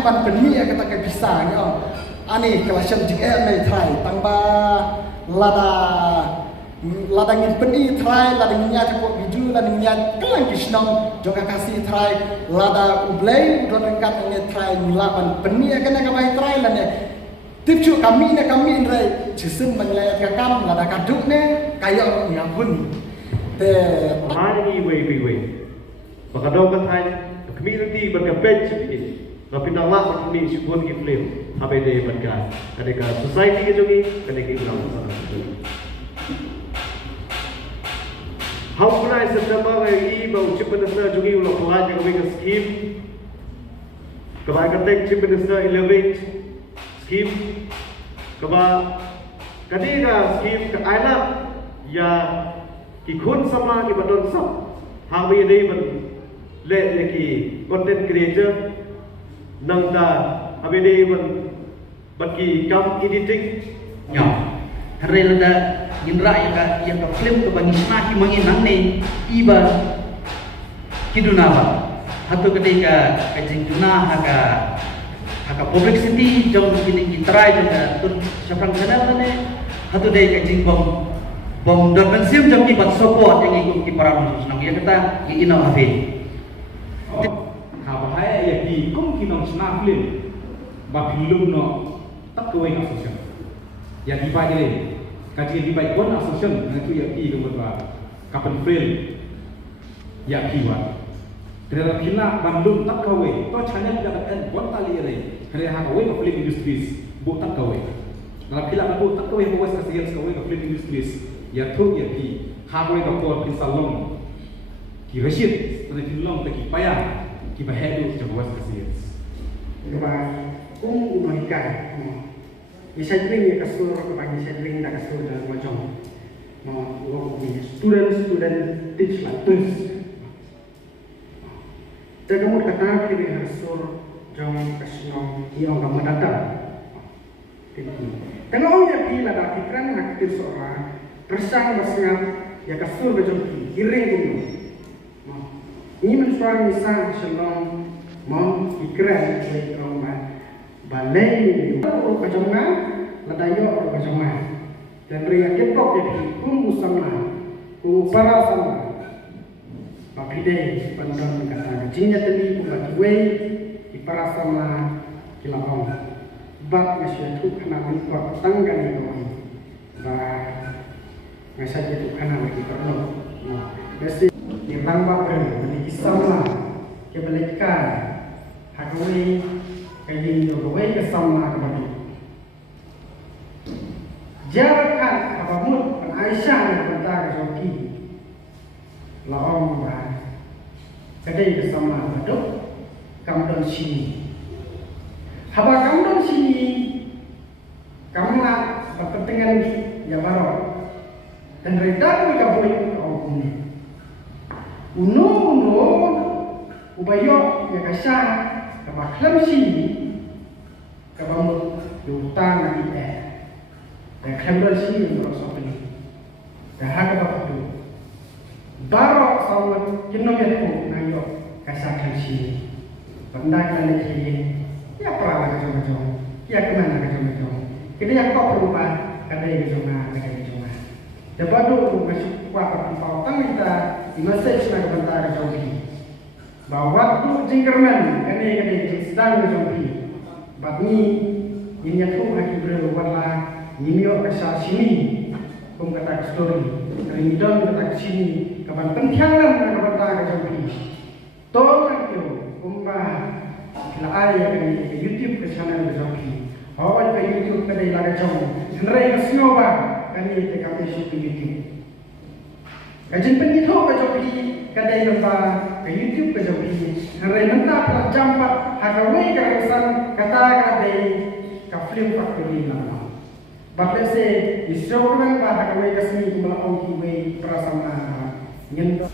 time ban peni ya kata ke bisa nyo ani kelasan jike nei try tangba lada ngin peni try lada nya ko biju lada nya kelang kisnong joka kasih try lada ublay don kat ne try milapan peni ya kena ka bai try lane tipcu kami indrai jisun mengelayat ke kam lada kaduk ne kayo ngapun te hari way bakadong katay community berkapet seperti tapi nama kami syukur kita film habis dari berkat kadang society kita juga kadang kita orang sana how pernah September ini bau cipta nasa juga ulah pelaj kami ke scheme kebanyakan tek cipta nasa elevate scheme kadang scheme ke island ya kikun sama kibadon sam habis dari le leki content creator nang ta abede baki kam editing nya harel da indra yang ka film ke bagi smaki mangin nang ne iba kidunaba hatu ketika kajing tuna haka publicity jong kini kitrai jong tun syafang channel ne hatu dei kajing bom donbensium jong ki bat support yang ikut ki para nang ya kata ina hafe bahaya ya di kum kinong senang film babilum no tak kawin asosian ya di baik ni kaji di baik pun asosian itu ya di kemudian kapan film ya kiwa terhadap kina bandung tak kawin to channel tidak akan buat tali ini kerana hak kawin film industries bu tak kawin dalam kila bu tak kawin buat asosian kawin film industries ya tu ya di hak kawin kapal pisalong ki rashid terhadap film tak payah kita hedu sebuah kesian. Keba kung unohikai, bisa jadi ya kasur kebagi bisa jadi dah kasur dalam macam, student teach lah terus. Jika kamu kata kiri kasur jangan kasih yang kamu datang. Tengok orang yang bila dah pikiran nak kiri seorang tersang bersengat ya kasur berjumpa kiring dulu. Ini mensuang misal selong mau ikran dari rumah balai orang kacamah ladayo orang kacamah dan ria kepok jadi kumbu sama kumbu para sama papide pandang kata kecilnya tadi bukan kue di para sama kilapong bab masih itu kena import tangga di bawah bah masih itu kena lagi perlu besi yang bangba beri sama kebalikan hakui kaji jokowi kesama kembali jarakan apapun Aisyah yang kata ke Joki laong bah kadai kesama bedok kamdon sini haba kamdon sini kamu nak berkepentingan di ya baru dan redak mereka boleh kau ini uno ubayok ya kasya kabaklam sini kabamut yutang lagi dan kamdon sini merosot ini dah kabak tu barok sama kinometku nayo kasya sini benda kali ini ya pernah macam-macam ya kemana macam-macam kita yang kau berubah kadai macam mana dapat tu masuk kuat pautang kita di message nak bentar jauhi bahwa waktu jingkerman kene sedang jauhi batni ini aku lagi berwala nimio kasar sini kum kata story ringdon kata sini kapan pentinglah nak bentar jauhi tolong yo kumpa kila ayah kene YouTube ke channel jauhi awal ke YouTube kene laga jauh senerai kesioba kene TKP YouTube kajian penyitu kejoki kadai lupa ke YouTube kejoki hari mentah pelan jampat hagawai keresan kata kadai ke film factory nama bapak se isrokan bah hagawai kesini kumala ongki wei prasama nyendo